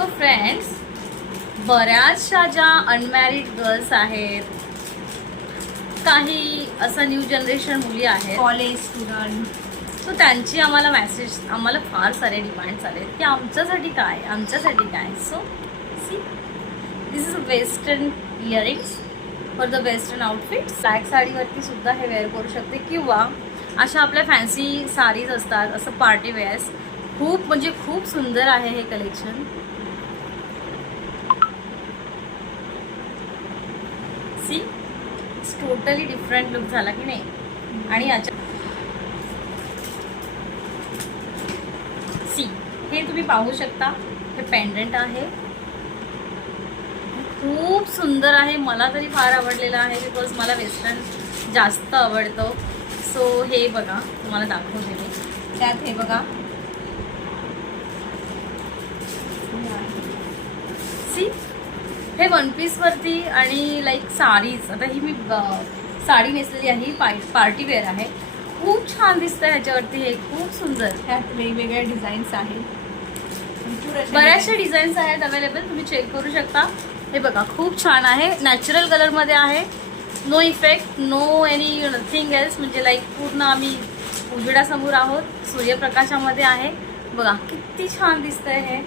So friends, बऱ्याचशा ज्या unmarried girls आहेत, काही असं न्यू जनरेशन मुली आहेत, कॉलेज स्टुडंट, सो त्यांची आम्हाला फार सारे डिमांड्स आले की आमच्यासाठी काय. So see, this is western earrings for the western outfit. Black साडीवरती सुद्धा हे वेअर करू शकते, किंवा अशा आपल्या फॅन्सी साडीज असतात, असं पार्टी वेअर्स. खूप म्हणजे खूप सुंदर आहे हे collection. See, it's totally different look झाला की नाही. आणि याच्या सी, हे तुम्ही पाहू शकता, हे पेंडंट आहे, खूप सुंदर आहे. मला तरी फार आवडलेलं आहे, बिकॉज मला वेस्टर्न जास्त आवडतं. सो हे बघा, तुम्हाला दाखवते मी. त्यात हे बघा, सी, हे वन पीसवरती आणि लाईक साडीज. आता ही मी साडी नेसलेली आहे, ही पार्टी वेअर आहे. खूप छान दिसतं ह्याच्यावरती. हे खूप सुंदर. त्यात वेगवेगळ्या डिझाईन्स आहेत, बऱ्याचशा डिझाईन्स आहेत अवेलेबल, तुम्ही चेक करू शकता. हे बघा, खूप छान आहे. नॅचरल कलरमध्ये आहे, no effect, no any nothing else. म्हणजे लाईक पूर्ण आम्ही उजेडासमोर आहोत, सूर्यप्रकाशामध्ये आहे. बघा किती छान दिसतंय हे.